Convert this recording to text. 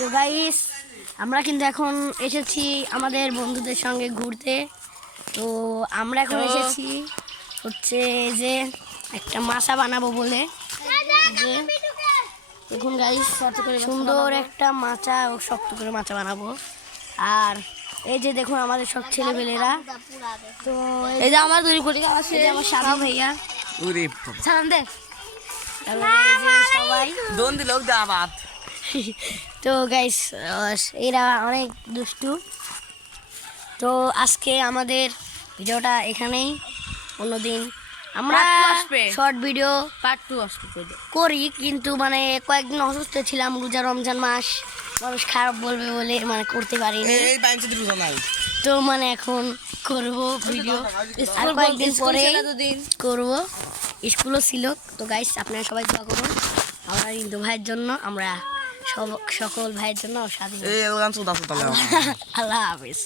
তো গাইস আমরা কিন্তু এখন এসেছি আমাদের বন্ধুদের সঙ্গে ঘুরতে। তো আমরা এখন এসেছি হচ্ছে যে একটা মাছা বানাবো বলে, যে দেখুন গাইস সুন্দর একটা মাচা ও শক্ত করে মাচা বানাবো। আর এই যে দেখুন আমাদের সব ছেলেপেলেরা, তো এই যে আমার দুই কোটি আছে, আমার সাদা ভাইয়া দে সবাই দোন দিল দাবাত। তো গাইস এরা অনেক দুষ্টু। তো আজকে আমাদের ভিডিওটা এখানেই, অন্যদিন আমরা শর্ট ভিডিও পার্ট 2 আসবে করি, কিন্তু মানে কয়েকদিন অসুস্থ ছিলাম, রোজা রমজান মাস, মানুষ খারাপ বলবে বলে মানে করতে পারিনি। এই পাঁচ দিন রোজা নাই তো মানে এখন করব ভিডিও, আর কয়েকদিন পরে করব। স্কুলও ছিল। তো গাইস আপনারা সবাই দোয়া করুন আমরা কিন্তু ভাইয়ের জন্য, আমরা সকল ভাইয়ের জন্য স্বাধীন। এই গান চোদা চোদা আল্লাহ হাফিজ।